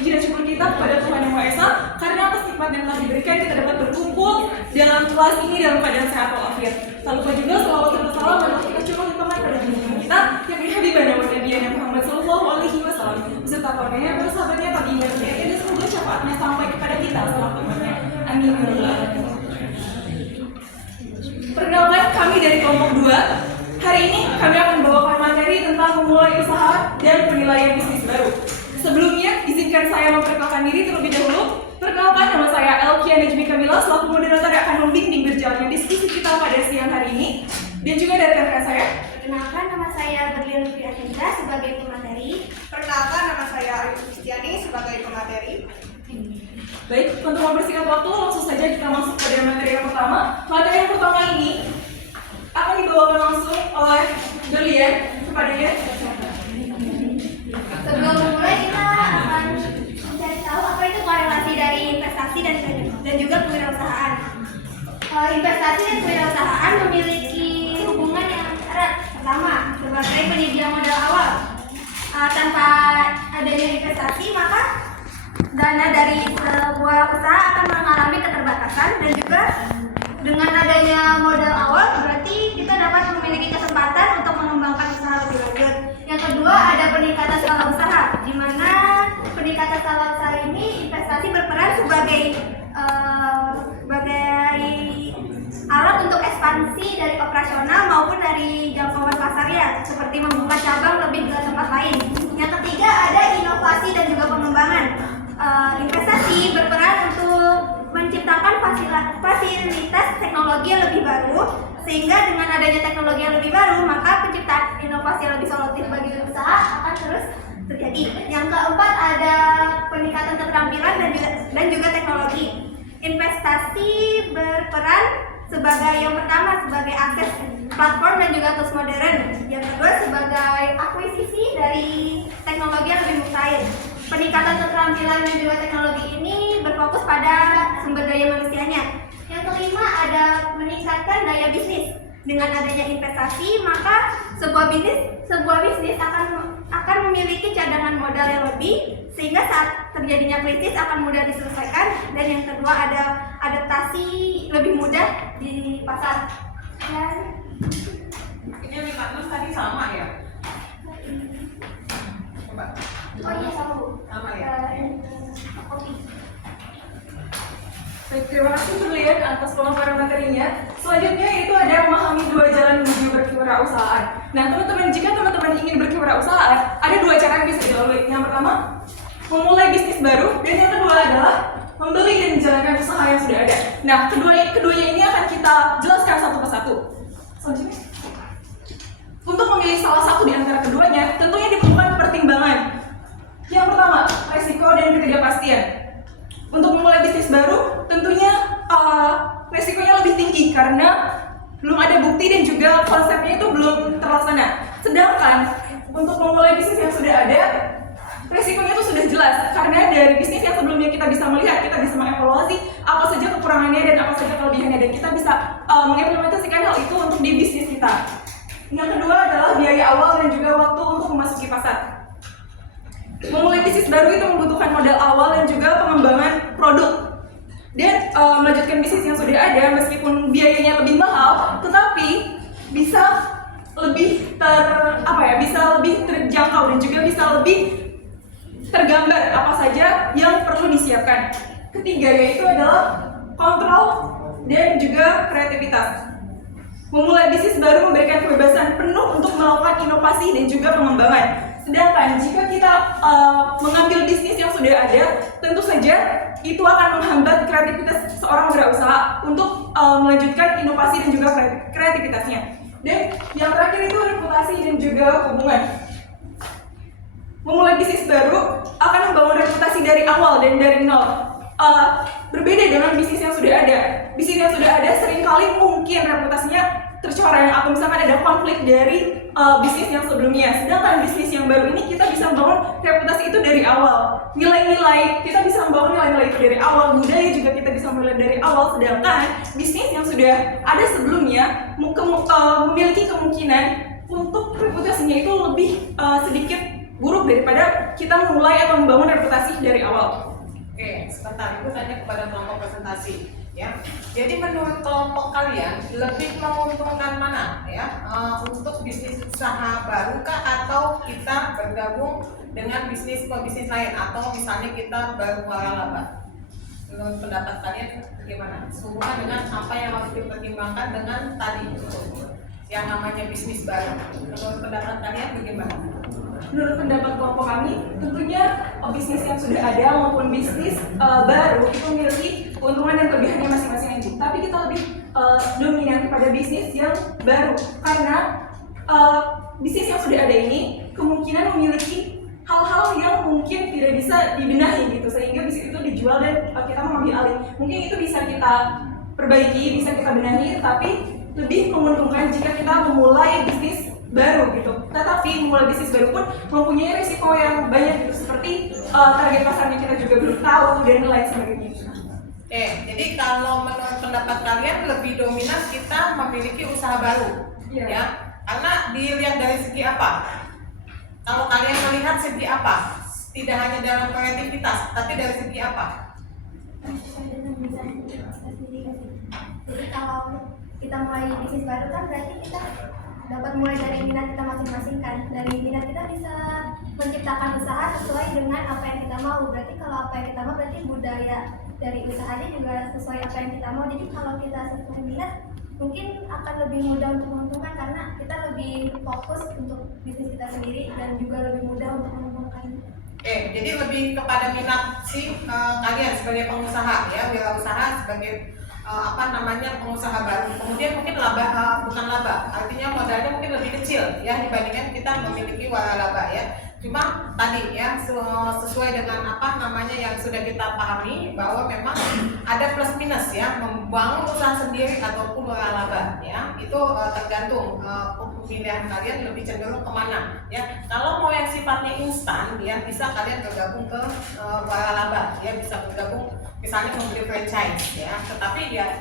puji dan syukur kita kepada Tuhan Yang Maha Esa karena atas nikmat yang telah diberikan kita dapat berkumpul dalam kelas ini dalam keadaan sehat walafiat. Tak lupa juga selawat dan salam adalah kita coba limpahkan pada junjungan kita yang berhabibah dan Nabi Muhammad Sallallahu Alaihi Wasallam beserta keluarganya, sahabatnya, tabi'in dan tabi'in dan semoga syafaatnya sampai kepada kita selama-lamanya. Amin ya rabbal alamin. Perkenalkan, kami dari kelompok 2. Hari ini kami akan membawakan materi tentang memulai usaha dan penilaian bisnis baru. Sebelumnya, izinkan saya memperkenalkan diri terlebih dahulu. Perkenalkan, nama saya Elkia Najmi Kamila selaku moderator yang akan membimbing berjalannya diskusi kita pada siang hari ini. Dan juga dari rekan saya. Perkenalkan, nama saya Berlian Lutfi Atinda sebagai pemateri. Perkenalkan, nama saya Ayu Kristiani sebagai pemateri. Baik, untuk mempersingkat waktu, langsung saja kita masuk pada materi yang pertama. Materi yang pertama ini akan dibawakan langsung oleh Berlian kepadanya. Sebelum memulai, kita akan mencari tahu apa itu korelasi dari investasi dan juga kewirausahaan. Investasi dan kewirausahaan memiliki hubungan yang erat. Pertama, sebagai penyedia modal awal. Tanpa adanya investasi, maka dana dari sebuah usaha akan mengalami keterbatasan, dan juga dengan adanya modal awal berarti kita dapat memiliki kesempatan untuk mengembangkan usaha lebih lanjut. Yang kedua, ada peningkatan skala usaha, di mana peningkatan skala usaha ini investasi berperan sebagai alat untuk ekspansi dari operasional maupun dari jangkauan pasarnya, seperti membuka cabang lebih ke tempat lain. Yang ketiga, ada inovasi dan juga pengembangan. Investasi berperan untuk menciptakan fasilitas teknologi yang lebih baru, sehingga dengan adanya teknologi yang lebih baru, maka penciptaan inovasi yang lebih solutif bagi usaha akan terus terjadi. Yang keempat, ada peningkatan keterampilan dan juga teknologi. Investasi berperan sebagai yang pertama sebagai akses platform dan juga tools modern. Yang kedua, sebagai akuisisi dari teknologi yang lebih mutakhir. Peningkatan keterampilan dan juga teknologi ini berfokus pada sumber daya manusianya. Yang kelima, ada meningkatkan daya bisnis. Dengan adanya investasi, maka sebuah bisnis akan memiliki cadangan modal yang lebih, sehingga saat terjadinya krisis akan mudah diselesaikan. Dan yang kedua, ada adaptasi lebih mudah di pasar. Dan Ini yang 56 tadi sama ya? Coba. oh iya, sama Bu. Sama ya? Kopi. Baik, terima kasih Berlian atas pemaparan materinya. Selanjutnya itu ada memahami 2 jalan menuju berkewirausahaan. Nah, teman-teman, jika teman-teman ingin berkewirausahaan, ada 2 cara yang bisa dilalui. Yang pertama, memulai bisnis baru, dan yang kedua adalah membeli dan menjalankan usaha yang sudah ada. Nah, keduanya ini akan kita jelaskan satu persatu. Selanjutnya, untuk memilih salah satu di antara keduanya, tentunya diperlukan pertimbangan. Yang pertama, resiko dan ketidakpastian. Untuk memulai bisnis baru, tentunya resikonya lebih tinggi karena belum ada bukti dan juga konsepnya itu belum terlaksana. Sedangkan untuk memulai bisnis yang sudah ada, resikonya itu sudah jelas karena dari bisnis yang sebelumnya kita bisa melihat, kita bisa mengevaluasi apa saja kekurangannya dan apa saja kelebihannya, dan kita bisa mengimplementasikan hal itu untuk di bisnis kita. Yang kedua adalah biaya awal dan juga waktu untuk memasuki pasar. Memulai bisnis baru itu membutuhkan modal awal dan juga pengembangan produk. Dan melanjutkan bisnis yang sudah ada, meskipun biayanya lebih mahal, tetapi bisa lebih terjangkau dan juga bisa lebih tergambar apa saja yang perlu disiapkan. Ketiga yaitu adalah kontrol dan juga kreativitas. Memulai bisnis baru memberikan kebebasan penuh untuk melakukan inovasi dan juga pengembangan. Sedangkan jika kita mengambil bisnis yang sudah ada, tentu saja itu akan menghambat kreativitas seorang wirausaha untuk melanjutkan inovasi dan juga kreativitasnya. Dan yang terakhir itu reputasi dan juga hubungan. Memulai bisnis baru akan membangun reputasi dari awal dan dari nol. Berbeda dengan bisnis yang sudah ada. Bisnis yang sudah ada seringkali mungkin reputasinya tercoreng atau misalkan ada konflik dari bisnis yang sebelumnya. Sedangkan bisnis yang baru ini kita bisa membangun reputasi itu dari awal. Nilai-nilai, kita bisa membangun nilai-nilai itu dari awal. Budaya juga kita bisa mulai dari awal. Sedangkan bisnis yang sudah ada sebelumnya memiliki kemungkinan untuk reputasinya itu lebih sedikit buruk daripada kita memulai atau membangun reputasi dari awal. Oke, sebentar, Ibu tanya kepada kelompok presentasi. Ya, jadi menurut kelompok kalian lebih menguntungkan mana ya untuk bisnis usaha baru kah atau kita bergabung dengan bisnis lain atau misalnya kita baru waralaba? Menurut pendapat kalian bagaimana? Sehubungan dengan apa yang harus dipertimbangkan dengan tadi yang namanya bisnis baru. Menurut pendapat kalian bagaimana? Menurut pendapat kelompok kami, tentunya bisnis yang sudah ada maupun bisnis baru itu memiliki keuntungan dan kelebihannya masing-masing aja. Tapi kita lebih dominan kepada bisnis yang baru karena bisnis yang sudah ada ini kemungkinan memiliki hal-hal yang mungkin tidak bisa dibenahi gitu, sehingga bisnis itu dijual dan kita mengambil alih. Mungkin itu bisa kita perbaiki, bisa kita benahi, tapi lebih menguntungkan jika kita memulai bisnis baru gitu. Tetapi memulai bisnis baru pun mempunyai risiko yang banyak gitu, seperti target pasarnya kita juga belum tahu dan lain sebagainya. Jadi kalau menurut pendapat kalian lebih dominan kita memiliki usaha baru, ya? Karena dilihat dari segi apa? Kalau kalian melihat segi apa? Tidak hanya dalam kreativitas, tapi dari segi apa? Jadi kalau kita mulai bisnis baru kan berarti kita dapat mulai dari minat kita masing-masing kan. Dari minat kita bisa menciptakan usaha sesuai dengan apa yang kita mau. Berarti kalau apa yang kita mau berarti budaya dari usahanya juga sesuai apa yang kita mau. Jadi kalau kita sesuai minat mungkin akan lebih mudah untuk menguntungkan karena kita lebih fokus untuk bisnis kita sendiri dan juga lebih mudah untuk menguntungkan. Jadi lebih kepada minat kalian sebagai pengusaha ya, wirausaha sebagai pengusaha baru. Kemudian mungkin bukan laba, artinya modalnya mungkin lebih kecil ya dibandingkan kita memiliki waralaba ya. Cuma tadi ya sesuai dengan yang sudah kita pahami bahwa memang ada plus minus ya membangun usaha sendiri ataupun waralaba ya. Itu tergantung pilihan kalian lebih cenderung kemana ya. Kalau mau yang sifatnya instan ya bisa kalian bergabung ke waralaba ya, bisa bergabung misalnya membeli franchise ya, tetapi ya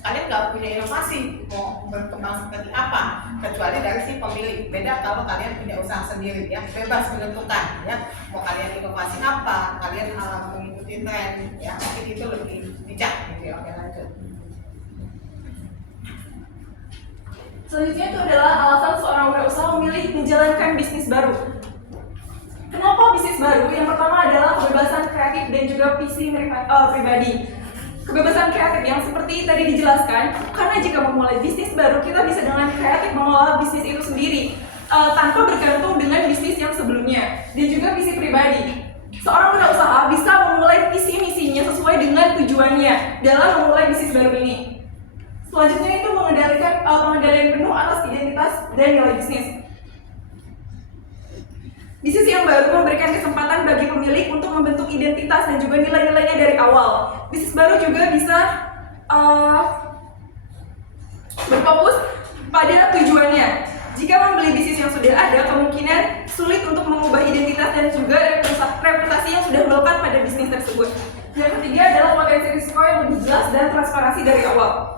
kalian nggak punya inovasi mau berkembang seperti apa kecuali dari si pemilik. Beda kalau kalian punya usaha sendiri ya, bebas menentukan ya mau kalian inovasi apa, kalian mengikuti tren ya, mungkin itu lebih bijak gitu ya. Oke, lanjut. Selanjutnya itu adalah alasan seorang wirausaha memilih menjalankan bisnis baru. Kenapa bisnis baru? Yang pertama adalah kebebasan kreatif dan juga visi pribadi. Kebebasan kreatif yang seperti tadi dijelaskan, karena jika memulai bisnis baru, kita bisa dengan kreatif mengelola bisnis itu sendiri tanpa bergantung dengan bisnis yang sebelumnya. Dan juga visi pribadi. Seorang wirausaha bisa memulai visi misinya sesuai dengan tujuannya dalam memulai bisnis baru ini. Selanjutnya itu pengendalian penuh atas identitas dan nilai bisnis. Bisnis yang baru memberikan kesempatan bagi pemilik untuk membentuk identitas dan juga nilai-nilainya dari awal. Bisnis baru juga bisa berfokus pada tujuannya. Jika membeli bisnis yang sudah ada, kemungkinan sulit untuk mengubah identitas dan juga reputasi yang sudah melekat pada bisnis tersebut. Yang ketiga adalah potensi risiko yang lebih jelas dan transparansi dari awal.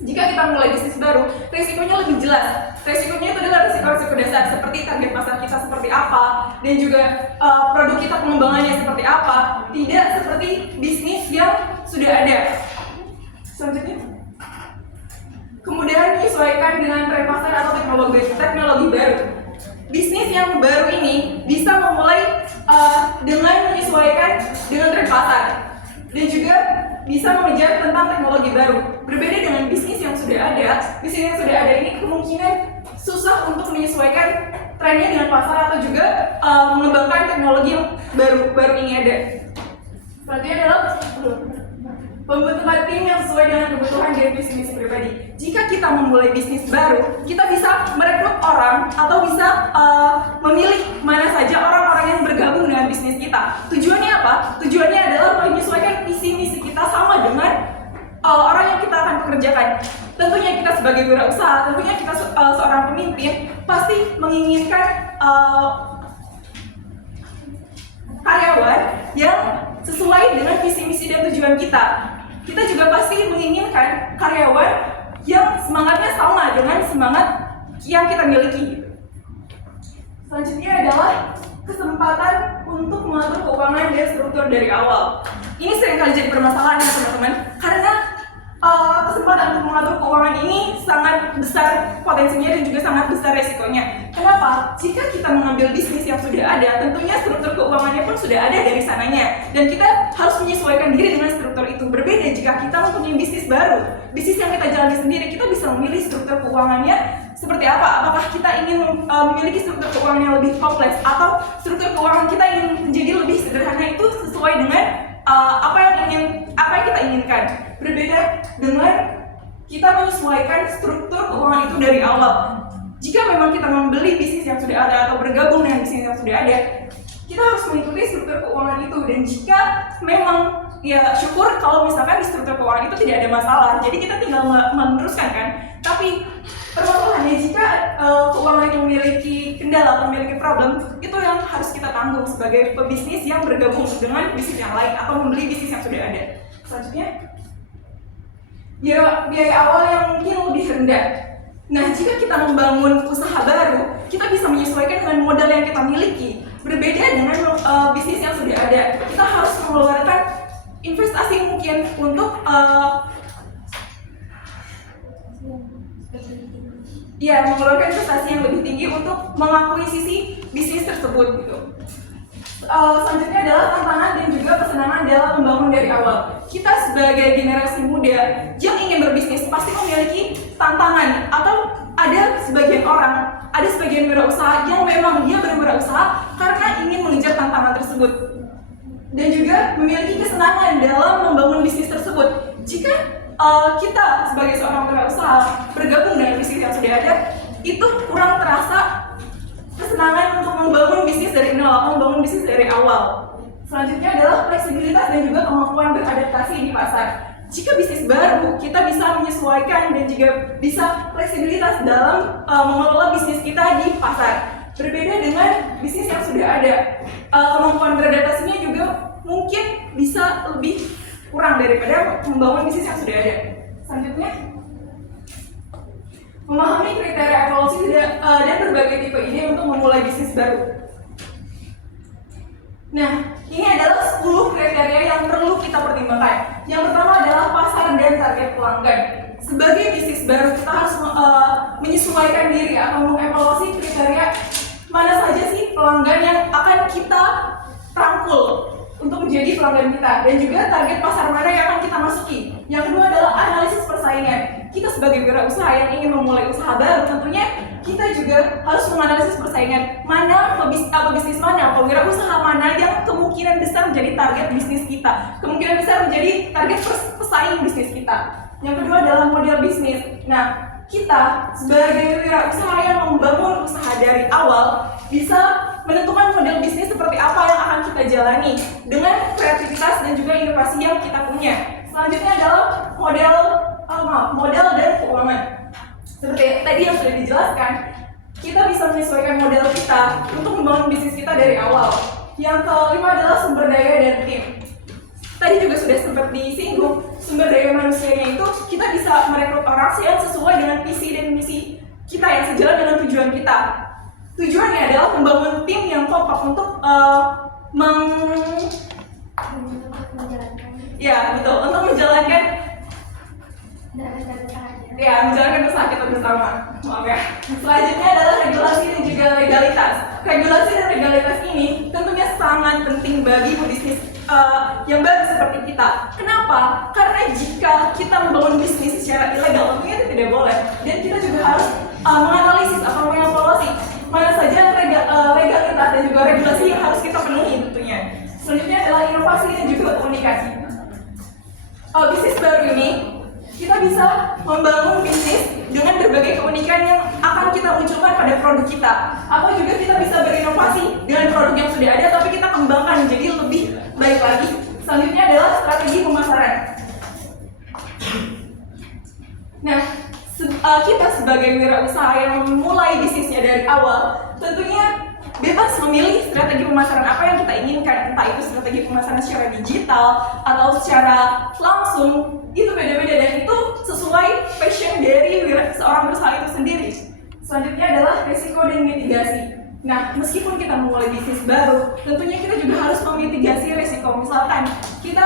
Jika kita mulai bisnis baru, risikonya lebih jelas. Risikonya itu adalah risiko-risiko dasar seperti target pasar kita seperti apa dan juga produk kita pengembangannya seperti apa. Tidak seperti bisnis yang sudah ada. Selanjutnya, kemudahan menyesuaikan dengan tren pasar atau teknologi baru. Bisnis yang baru ini bisa memulai dengan menyesuaikan dengan tren pasar dan juga bisa mengejar tentang teknologi baru. Berbeda dengan bisnis yang sudah ada, bisnis yang sudah ada ini kemungkinan susah untuk menyesuaikan trennya dengan pasar atau juga mengembangkan teknologi yang baru ini ada. Selanjutnya adalah pembentukan tim yang sesuai dengan kebutuhan dan visi misi pribadi. Jika kita memulai bisnis baru, kita bisa merekrut orang atau bisa memilih mana saja orang-orang yang bergabung dengan bisnis kita. Tujuannya apa? Tujuannya adalah menyesuaikan visi misi kita sama dengan orang yang kita akan pekerjakan. Tentunya kita sebagai wirausaha, tentunya kita seorang pemimpin pasti menginginkan karyawan yang sesuai dengan visi misi dan tujuan kita. Kita juga pasti menginginkan karyawan yang semangatnya sama dengan semangat yang kita miliki. Selanjutnya adalah kesempatan untuk mengatur keuangan dan struktur dari awal. Ini seringkali jadi permasalahan ya teman-teman, karena kesempatan untuk mengatur keuangan ini sangat besar potensinya dan juga sangat besar resikonya. Kenapa? Jika kita mengambil bisnis yang sudah ada, tentunya struktur keuangannya pun sudah ada dari sananya, dan kita harus menyesuaikan diri dengan struktur itu. Berbeda jika kita mempunyai bisnis baru, bisnis yang kita jalani sendiri, kita bisa memilih struktur keuangannya seperti apa. Apakah kita ingin memiliki struktur keuangan yang lebih kompleks, atau struktur keuangan kita ingin menjadi lebih sederhana, itu sesuai dengan apa yang kita inginkan. Berbeda dengan kita menyesuaikan struktur keuangan itu dari awal. Jika memang kita membeli bisnis yang sudah ada atau bergabung dengan bisnis yang sudah ada, kita harus mengikuti struktur keuangan itu. Dan jika memang ya syukur kalau misalkan di struktur keuangan itu tidak ada masalah, jadi kita tinggal meneruskan kan. Tapi permasalahannya jika keuangan itu memiliki kendala atau memiliki problem, itu yang harus kita tanggung sebagai pebisnis yang bergabung dengan bisnis yang lain atau membeli bisnis yang sudah ada. Selanjutnya, ya biaya awal yang mungkin lebih rendah. Nah, jika kita membangun usaha baru, kita bisa menyesuaikan dengan modal yang kita miliki. Berbeda dengan bisnis yang sudah ada, kita harus mengeluarkan investasi mungkin untuk mengeluarkan investasi yang lebih tinggi untuk mengakuisisi bisnis tersebut gitu. Selanjutnya adalah tantangan dan juga kesenangan dalam membangun dari awal. Kita sebagai generasi muda yang ingin berbisnis pasti memiliki tantangan, atau ada sebagian wirausaha yang memang dia berwirausaha karena ingin mengejar tantangan tersebut, dan juga memiliki kesenangan dalam membangun bisnis tersebut. Jika kita sebagai seorang wirausaha bergabung dengan bisnis yang sudah ada, itu kurang terasa kesenangan untuk membangun bisnis dari nol atau membangun bisnis dari awal. Selanjutnya adalah fleksibilitas dan juga kemampuan beradaptasi di pasar. Jika bisnis baru, kita bisa menyesuaikan dan juga bisa fleksibilitas dalam mengelola bisnis kita di pasar. Berbeda dengan bisnis yang sudah ada, kemampuan beradaptasinya juga mungkin bisa lebih kurang daripada membangun bisnis yang sudah ada. Selanjutnya, memahami kriteria evaluasi dan berbagai tipe ide untuk memulai bisnis baru. Nah, ini adalah 10 kriteria yang perlu kita pertimbangkan. Yang pertama adalah pasar dan target pelanggan. Sebagai bisnis baru, kita harus menyesuaikan diri atau mengevaluasi kriteria mana saja sih pelanggan yang akan kita rangkul untuk menjadi pelanggan kita, dan juga target pasar mana yang akan kita masuki. Yang kedua adalah analisis persaingan. Kita sebagai wirausaha yang ingin memulai usaha baru, tentunya kita juga harus menganalisis persaingan, mana pebisnis mana atau wirausaha mana yang kemungkinan besar menjadi target bisnis kita, kemungkinan besar menjadi target pesaing bisnis kita. Yang kedua adalah model bisnis. Nah, kita sebagai wirausaha yang membangun usaha dari awal bisa menentukan model bisnis seperti apa yang akan kita jalani dengan kreativitas dan juga inovasi yang kita punya. Selanjutnya adalah modal dan keuangan. Seperti tadi yang sudah dijelaskan, kita bisa menyesuaikan modal kita untuk membangun bisnis kita dari awal. Yang kelima adalah sumber daya dan tim. Tadi juga sudah sempat disinggung, sumber daya manusianya itu kita bisa merekrut orang yang sesuai dengan visi dan misi kita, yang sejalan dengan tujuan kita. Tujuannya adalah membangun tim yang kompak untuk untuk menjalankan usaha kita bersama. Maaf ya. Selanjutnya adalah regulasi dan juga legalitas. Regulasi dan legalitas ini tentunya sangat penting bagi pebisnis yang baru seperti kita. Kenapa? Karena jika kita membangun bisnis secara ilegal, tentunya itu tidak boleh. Dan kita juga harus menganalisis atau mengevaluasi mana saja legalitas dan juga regulasi yang harus kita penuhi tentunya. Selanjutnya adalah inovasi dan juga keunikan. Bisnis baru ini kita bisa membangun bisnis dengan berbagai keunikan yang akan kita munculkan pada produk kita, atau juga kita bisa berinovasi dengan produk yang sudah ada tapi kita kembangkan menjadi lebih baik lagi. Selanjutnya adalah strategi pemasaran. Nah, kita sebagai wirausaha yang memulai bisnisnya dari awal, tentunya bebas memilih strategi pemasaran apa yang kita inginkan, entah itu strategi pemasaran secara digital atau secara langsung, itu beda-beda dan itu sesuai passion dari seorang wirausaha itu sendiri. Selanjutnya adalah risiko dan mitigasi. Nah, meskipun kita memulai bisnis baru, tentunya kita juga harus memitigasi resiko. Misalkan kita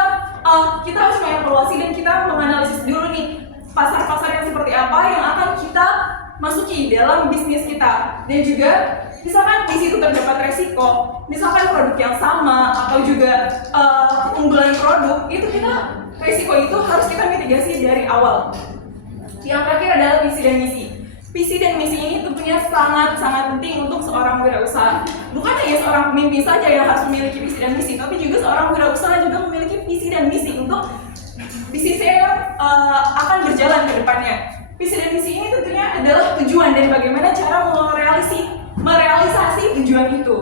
harus mengevaluasi dan kita menganalisis dulu nih pasar-pasar yang seperti apa yang akan kita masuki dalam bisnis kita. Dan juga misalkan di situ terdapat resiko, misalkan produk yang sama atau juga keunggulan produk, itu resiko itu harus kita mitigasi dari awal. Yang terakhir adalah visi dan misi. Visi dan misi ini tentunya sangat-sangat penting untuk seorang wirausaha. Bukan hanya seorang pemimpin saja yang harus memiliki visi dan misi, tapi juga seorang wirausaha juga memiliki visi dan misi untuk bisnisnya yang akan berjalan ke depannya. Visi dan misi ini tentunya adalah tujuan dan bagaimana cara merealisasi tujuan itu.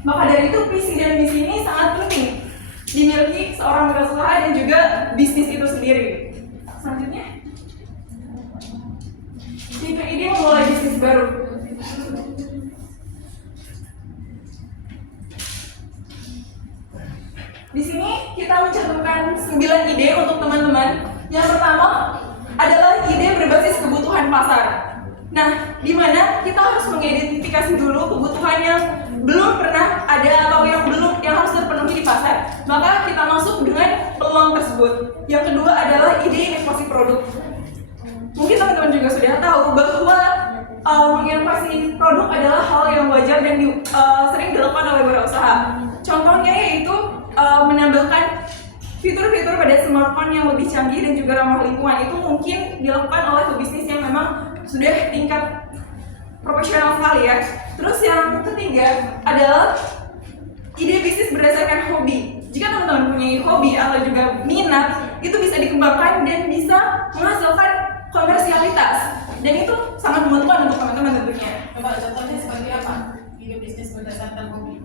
Maka dari itu visi dan misi ini sangat penting dimiliki seorang wirausaha dan juga bisnis itu sendiri. Selanjutnya, ide memulai bisnis baru. Di sini kita mencantumkan 9 ide untuk teman-teman. Yang pertama adalah ide berbasis kebutuhan pasar. Nah, di mana kita harus mengidentifikasi dulu kebutuhan yang belum pernah ada atau yang harus terpenuhi di pasar. Maka kita masuk dengan peluang tersebut. Yang kedua adalah ide inovasi produk. Mungkin teman-teman juga sudah tahu bahwa menginovasi produk adalah hal yang wajar dan sering dilakukan oleh wirausaha. Contohnya yaitu menambahkan fitur-fitur pada smartphone yang lebih canggih dan juga ramah lingkungan. Itu mungkin dilakukan oleh pebisnis yang memang sudah tingkat profesional sekali ya. Terus yang ketiga adalah ide bisnis berdasarkan hobi. Jika teman-teman punya hobi atau juga minat, itu bisa dikembangkan dan bisa menghasilkan komersialitas. Dan itu sangat menguntungkan untuk teman-teman tentunya. Coba contohnya seperti apa? Ide bisnis berdasarkan hobi.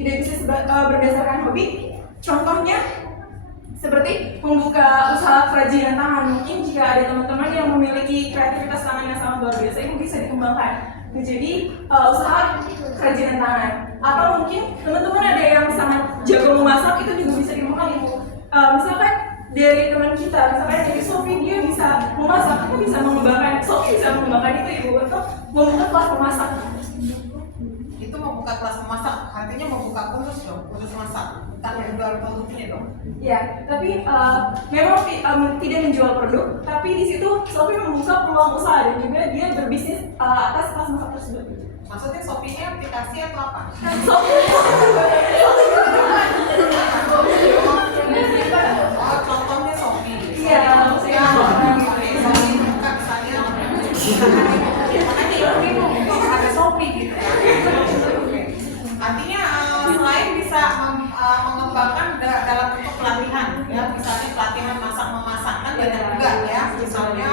Ide bisnis berdasarkan hobi, contohnya seperti membuka usaha kerajinan tangan. Mungkin jika ada teman-teman yang memiliki kreativitas tangan yang sangat luar biasa, itu bisa dikembangkan menjadi usaha kerajinan tangan. Atau mungkin teman-teman ada yang sangat jago memasak, itu juga bisa dikembangkan ibu. Misalkan dari teman kita, misalkan dari Sophie, dia bisa memasak, kita bisa mengembangkan, Sophie bisa mengembangkan itu ibu untuk membuka kelas memasak. Itu membuka kelas memasak, artinya membuka kursus dong, kursus masak, bukan menjual produknya dong. Ya, tapi memang tidak menjual produk, tapi di situ Sophie membuka peluang usaha dan juga dia berbisnis atas kelas masak tersebut. Maksudnya Shopee-nya aplikasi atau apa? Oh, contohnya Shopee. Iya, maksudnya Shopee buka misalnya ada Shopee gitu ya. Artinya selain bisa mengembangkan dalam bentuk pelatihan ya, misalnya pelatihan masak-memasak kan banyak juga ya, misalnya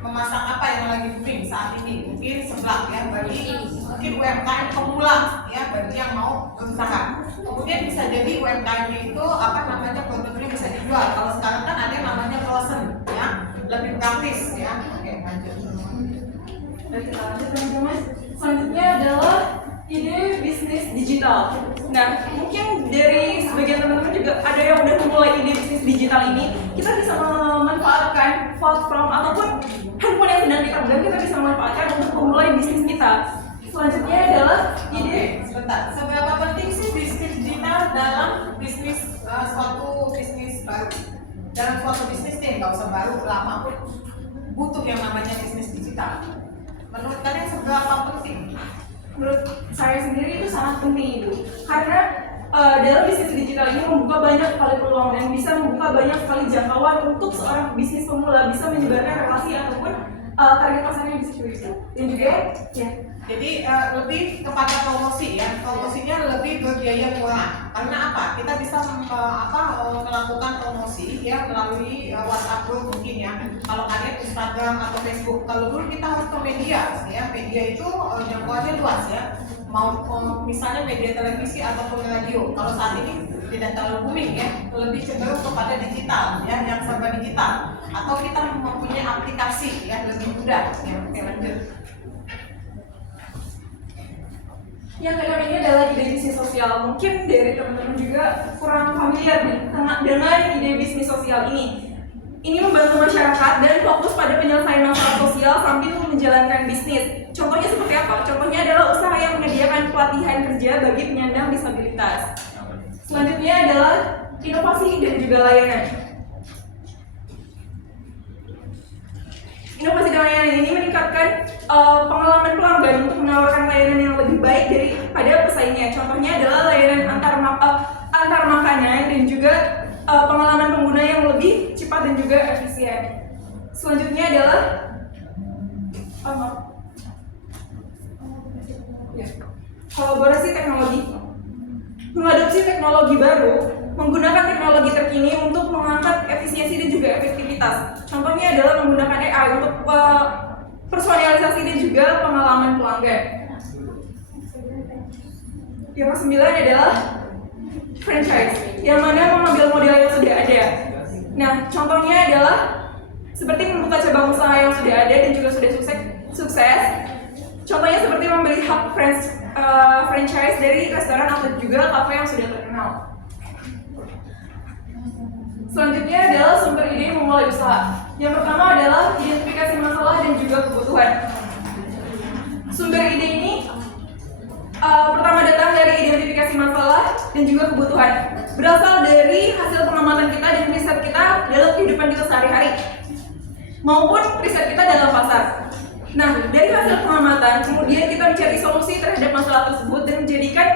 memasak apa yang lagi booming saat ini, mungkin seblak ya, bagi mungkin UMKM pemula ya, bagi yang mau berusaha. Kemudian bisa jadi UMKM-nya itu produknya bisa dijual. Kalau sekarang kan ada yang namanya frozen ya, lebih praktis ya. Oke, lanjut. Lanjut teman-teman. Selanjutnya adalah ide bisnis digital. Nah, mungkin dari sebagian teman-teman juga ada yang udah memulai ide bisnis digital ini. Kita bisa memanfaatkan platform ataupun handphone yang sedang kita pegang, kita bisa memanfaatkan untuk memulai bisnis kita. Selanjutnya adalah ide. Sebentar, seberapa penting sih bisnis digital dalam bisnis suatu bisnis baru? Dalam suatu bisnis nih, nggak usah baru, lama pun butuh yang namanya bisnis digital. Menurut kalian seberapa penting? Menurut saya sendiri itu sangat penting ibu, karena dalam bisnis digital ini membuka banyak sekali peluang dan bisa membuka banyak sekali jangkauan untuk seorang bisnis pemula, bisa menyebarkan relasi ataupun target pasarnya di situ itu. Dan juga ya. Jadi lebih kepada promosi ya, promosinya lebih berbiaya murah. Karena apa? Kita bisa melakukan promosi ya melalui WhatsApp group mungkin ya. Kalau kalian Instagram atau Facebook, kalau dulu kita harus ke media ya. Media itu jangkauannya luas ya. Mau misalnya media televisi ataupun radio. Kalau saat ini tidak terlalu booming ya, lebih cenderung kepada digital ya, yang serba digital. Atau kita mempunyai aplikasi ya, lebih mudah ya. Oke, lanjut. Yang kedua ini adalah ide bisnis sosial. Mungkin dari teman-teman juga kurang familiar nih dengan ide bisnis sosial ini. ini membantu masyarakat dan fokus pada penyelesaian masalah sosial sambil menjalankan bisnis. Contohnya seperti apa? Contohnya adalah usaha yang menyediakan pelatihan kerja bagi penyandang disabilitas. Selanjutnya adalah inovasi dan juga layanan. Inovasi dan layanan ini meningkatkan pengalaman pelanggan untuk menawarkan layanan yang lebih baik daripada pesaingnya. Contohnya adalah layanan antar makanan dan juga pengalaman pengguna yang lebih cepat dan juga efisien. Selanjutnya adalah kolaborasi teknologi. Mengadopsi teknologi baru, menggunakan teknologi terkini untuk mengangkat efisiensi dan juga efektivitas. Contohnya adalah menggunakan AI untuk personalisasi dan juga pengalaman pelanggan. Yang ke-9 adalah franchise, yang mana mengambil model yang sudah ada. Nah, contohnya adalah seperti membuka cabang usaha yang sudah ada dan juga sudah sukses. Contohnya seperti membeli hak franchise dari restoran atau juga kafe yang sudah terkenal. Selanjutnya adalah sumber ide memulai usaha. Yang pertama adalah identifikasi masalah dan juga kebutuhan. Sumber ide ini pertama datang dari identifikasi masalah dan juga kebutuhan. Berasal dari hasil pengamatan kita dan riset kita dalam kehidupan kita sehari-hari, maupun riset kita dalam pasar. Nah, dari hasil pengamatan, kemudian kita mencari solusi terhadap masalah tersebut dan menjadikan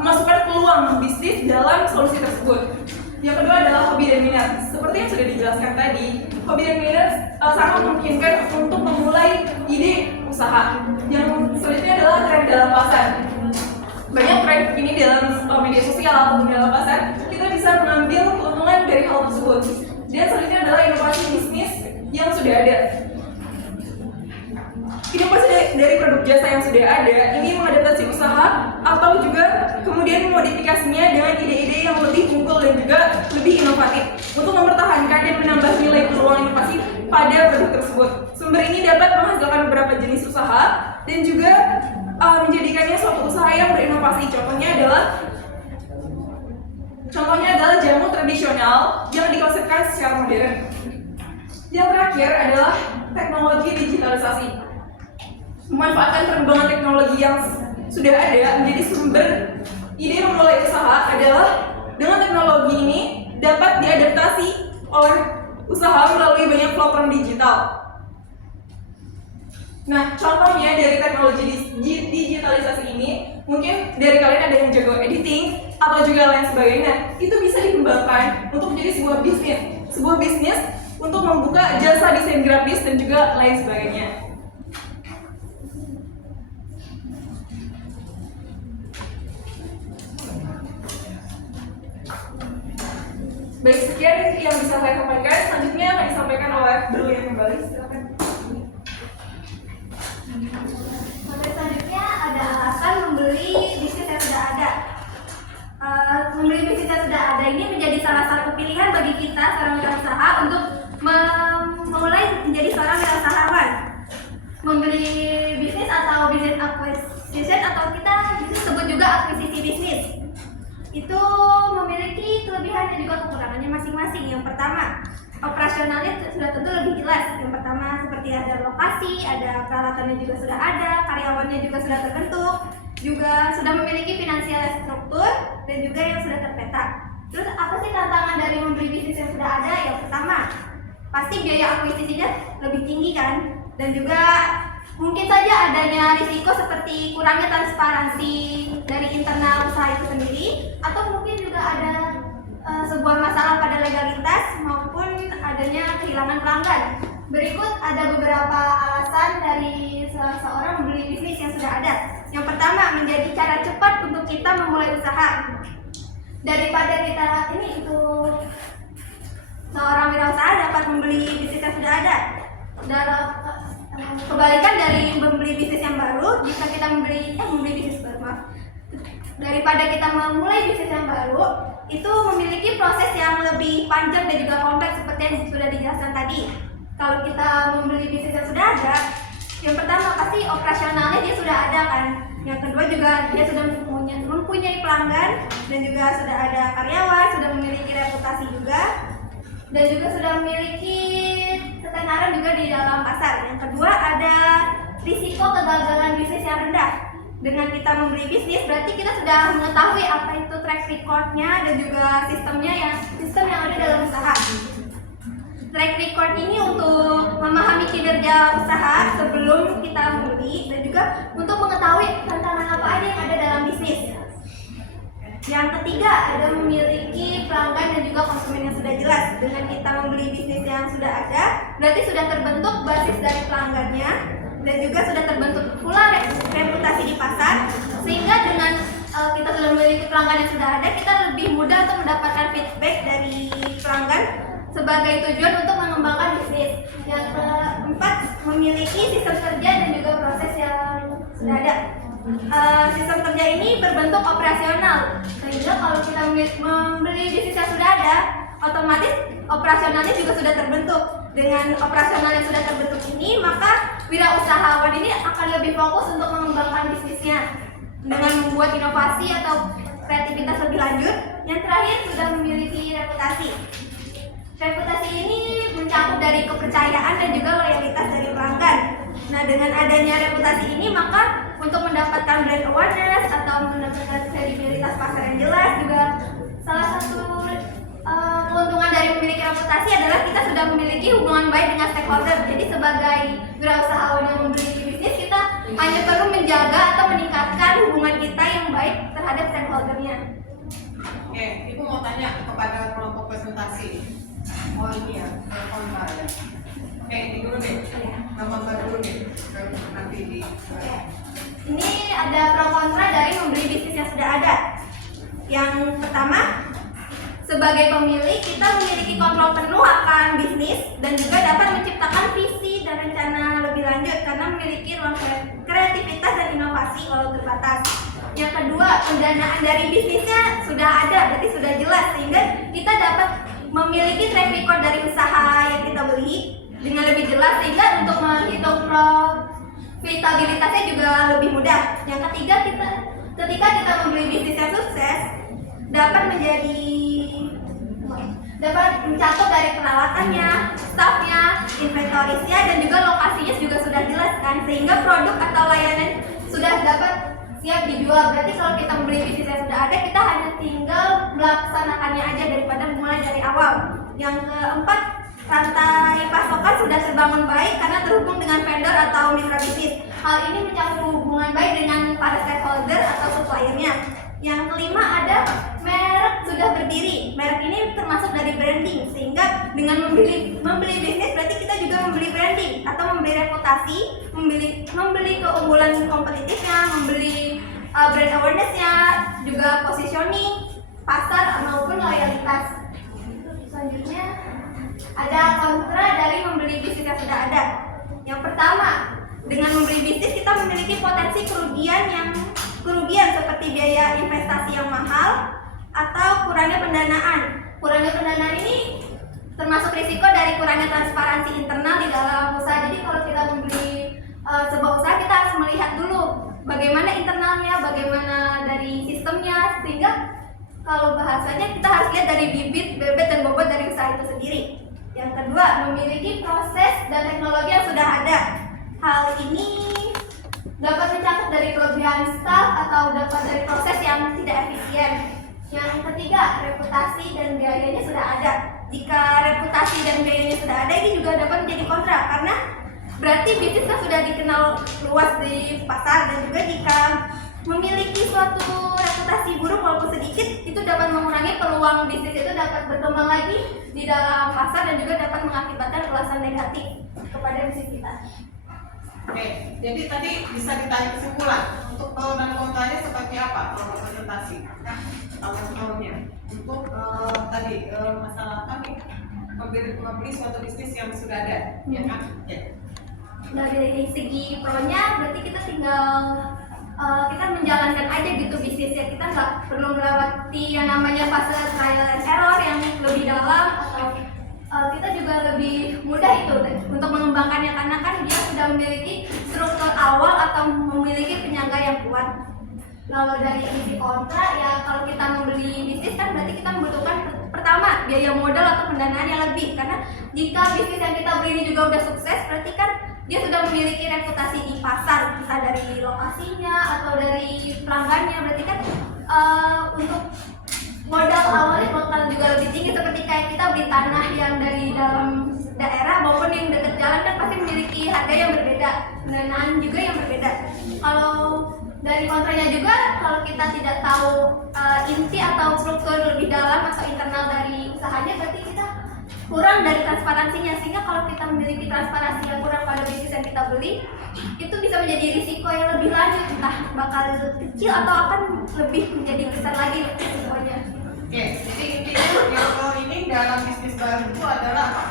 memasukkan peluang bisnis dalam solusi tersebut. Yang kedua adalah hobi dan minat. Seperti yang sudah dijelaskan tadi, hobi dan minat sangat memungkinkan untuk memulai ide usaha. Yang selanjutnya adalah tren dalam pasar. Banyak tren ini dalam media sosial ataupun dalam pasar, kita bisa mengambil keuntungan dari hal tersebut. Dan selanjutnya adalah inovasi bisnis yang sudah ada. Inovasi dari produk jasa yang sudah ada ini mengadaptasi usaha atau juga kemudian memodifikasinya dengan ide-ide yang lebih unggul dan juga lebih inovatif untuk mempertahankan dan menambah nilai peluang inovasi pada produk tersebut. Sumber ini dapat menghasilkan beberapa jenis usaha dan juga menjadikannya suatu usaha yang berinovasi. Contohnya adalah jamu tradisional yang dikonsepkan secara modern. Yang terakhir adalah teknologi digitalisasi. Memanfaatkan perkembangan teknologi yang sudah ada menjadi sumber ide memulai usaha adalah dengan teknologi ini dapat diadaptasi oleh usaha melalui banyak platform digital. Nah, contohnya dari teknologi digitalisasi ini, mungkin dari kalian ada yang jago editing atau juga lain sebagainya. Itu bisa dikembangkan untuk menjadi sebuah bisnis untuk membuka jasa desain grafis dan juga lain sebagainya. Baik, sekian yang bisa saya sampaikan. Selanjutnya akan disampaikan oleh Berlian kembali. Silakan. Materi selanjutnya ada alasan membeli bisnis yang sudah ada. Membeli bisnis yang sudah ada ini menjadi salah satu pilihan bagi kita seorang wirausaha untuk memulai menjadi seorang wirausahawan. Membeli bisnis atau bisnis acquisition atau kita sebut juga akuisisi bisnis, itu memiliki kelebihan dan juga kekurangannya masing-masing. Yang pertama, operasionalnya sudah tentu lebih jelas. Yang pertama seperti ada lokasi, ada peralatannya juga sudah ada, karyawannya juga sudah terbentuk, juga sudah memiliki finansial struktur dan juga yang sudah terpeta. Terus apa sih tantangan dari membeli bisnis yang sudah ada? Yang pertama, pasti biaya akuisisinya lebih tinggi kan, dan juga mungkin saja adanya risiko seperti kurangnya transparansi dari internal usaha itu sendiri, atau mungkin juga ada sebuah masalah pada legalitas maupun adanya kehilangan pelanggan. Berikut ada beberapa alasan dari seseorang membeli bisnis yang sudah ada. Yang pertama, menjadi cara cepat untuk kita memulai usaha. Daripada kita untuk seorang wirausaha dapat membeli bisnis yang sudah ada. Kebalikan dari membeli bisnis yang baru, jika kita membeli bisnis baru, daripada kita memulai bisnis yang baru, itu memiliki proses yang lebih panjang dan juga kompleks seperti yang sudah dijelaskan tadi. Kalau kita membeli bisnis yang sudah ada, yang pertama pasti operasionalnya dia sudah ada kan. Yang kedua juga dia sudah mempunyai pelanggan dan juga sudah ada karyawan, sudah memiliki reputasi juga. dan juga sudah memiliki ketenaran juga di dalam pasar. Yang kedua ada risiko kegagalan bisnis yang rendah. Dengan kita membeli bisnis berarti kita sudah mengetahui apa itu track record-nya dan juga sistem yang ada dalam usaha. Track record ini untuk memahami kinerja usaha sebelum kita membeli dan juga untuk mengetahui tantangan apa aja yang ada dalam bisnis. Yang ketiga ada memiliki pelanggan dan juga konsumen yang sudah jelas. Dengan kita membeli bisnis yang sudah ada, berarti sudah terbentuk basis dari pelanggannya dan juga sudah terbentuk pula reputasi di pasar, sehingga dengan kita sudah memiliki pelanggan yang sudah ada, kita lebih mudah untuk mendapatkan feedback dari pelanggan sebagai tujuan untuk mengembangkan bisnis. Yang keempat, memiliki sistem kerja dan juga proses yang sudah ada. Sistem kerja ini berbentuk operasional, sehingga kalau kita membeli bisnis yang sudah ada, otomatis operasionalnya juga sudah terbentuk. Dengan operasional yang sudah terbentuk ini, maka wirausahawan ini akan lebih fokus untuk mengembangkan bisnisnya dengan membuat inovasi atau kreativitas lebih lanjut. Yang terakhir, sudah memiliki reputasi. Reputasi ini mencakup dari kepercayaan dan juga loyalitas dari pelanggan. Nah, dengan adanya reputasi ini, maka untuk mendapatkan brand awareness atau mendapatkan kredibilitas pasar yang jelas, juga salah satu keuntungan dari memiliki reputasi adalah kita sudah memiliki hubungan baik dengan stakeholder. Jadi sebagai wirausahawan yang membeli bisnis, kita hanya perlu menjaga atau meningkatkan hubungan kita yang baik terhadap stakeholdernya. Oke, Ibu mau tanya kepada kelompok presentasi. Oh ini ya, kontra ya. Oke, ini dulu deh. Nama dulu deh. Nanti di. Ini ada pro kontra dari membeli bisnis yang sudah ada. Yang pertama, sebagai pemilik kita memiliki kontrol penuh akan bisnis dan juga dapat menciptakan visi dan rencana lebih lanjut karena memiliki ruang kreativitas dan inovasi walau terbatas. Yang kedua, pendanaan dari bisnisnya sudah ada, berarti sudah jelas, sehingga kita dapat memiliki track record dari usaha yang kita beli dengan lebih jelas, sehingga untuk menghitung profitabilitasnya juga lebih mudah. Yang ketiga, ketika kita membeli bisnis yang sukses dapat mencakup dari peralatannya, stafnya, inventorisnya, dan juga lokasinya juga sudah jelas kan, sehingga produk atau layanan sudah dapat siap dijual. Berarti kalau kita membeli bisnis yang sudah ada, kita hanya tinggal melaksanakannya aja daripada mulai dari awal. Yang keempat, rantai pasokan sudah terbangun baik karena terhubung dengan vendor atau mitra bisnis. Hal ini mencakup hubungan baik dengan para stakeholder atau suppliernya. Yang kelima ada merek sudah berdiri. Merek ini termasuk dari branding, sehingga dengan membeli bisnis berarti kita juga membeli branding atau membeli reputasi, membeli keunggulan kompetitifnya, membeli brand awareness-nya, juga positioning pasar maupun loyalitas. Selanjutnya ada kontra dari membeli bisnis yang sudah ada. Yang pertama, dengan membeli bisnis kita memiliki potensi kerugian seperti biaya investasi yang mahal atau kurangnya pendanaan. Kurangnya pendanaan ini termasuk risiko dari kurangnya transparansi internal di dalam usaha. Jadi kalau kita membeli sebuah usaha, kita harus melihat dulu bagaimana internalnya, bagaimana dari sistemnya, sehingga kalau bahasanya kita harus lihat dari bibit, bebet, dan bobot dari usaha itu sendiri. Yang kedua, memiliki proses dan teknologi yang sudah ada. Hal ini dapat mencakup dari kelebihan staff atau dapat dari proses yang tidak efisien. Yang ketiga, reputasi dan biayanya sudah ada. Jika reputasi dan biayanya sudah ada, ini juga dapat menjadi kontra karena berarti bisnisnya sudah dikenal luas di pasar, dan juga jika memiliki suatu reputasi buruk walaupun sedikit, itu dapat mengurangi peluang bisnis itu dapat berkembang lagi di dalam pasar dan juga dapat mengakibatkan ulasan negatif kepada bisnis kita. Oke, jadi tadi bisa ditanya kesimpulan untuk pro dan kontranya seperti apa kalau presentasi? Kalau sebelumnya untuk tadi masalah apa nih? Membeli suatu bisnis yang sudah ada, ya kan? Ya. Dari segi pro-nya berarti kita tinggal kita menjalankan aja gitu bisnisnya, kita nggak perlu melewati yang namanya fase trial and error yang lebih dalam, atau kita juga lebih mudah itu untuk mengembangkannya karena kan dia sudah memiliki struktur awal atau memiliki penyangga yang kuat. Lalu dari sisi kontra ya, kalau kita membeli bisnis kan berarti kita membutuhkan pertama biaya modal atau pendanaan yang lebih. Karena jika bisnis yang kita beli ini juga udah sukses, berarti kan dia sudah memiliki reputasi di pasar, bisa dari lokasinya atau dari pelanggannya. Berarti kan untuk modal awalnya bakal juga lebih tinggi, seperti kayak kita beli tanah yang dari dalam daerah maupun yang dekat jalan kan pasti memiliki harga yang berbeda, pendanaan juga yang berbeda. Kalau dari kontranya juga, kalau kita tidak tahu inti atau struktur lebih dalam atau internal dari usahanya, berarti kita kurang dari transparansinya. Sehingga kalau kita memiliki transparansi yang kurang pada bisnis yang kita beli, itu bisa menjadi risiko yang lebih lanjut, entah bakal kecil atau akan lebih menjadi besar lagi risikonya. Oke, jadi intinya yang ini dalam bisnis baru itu adalah apa?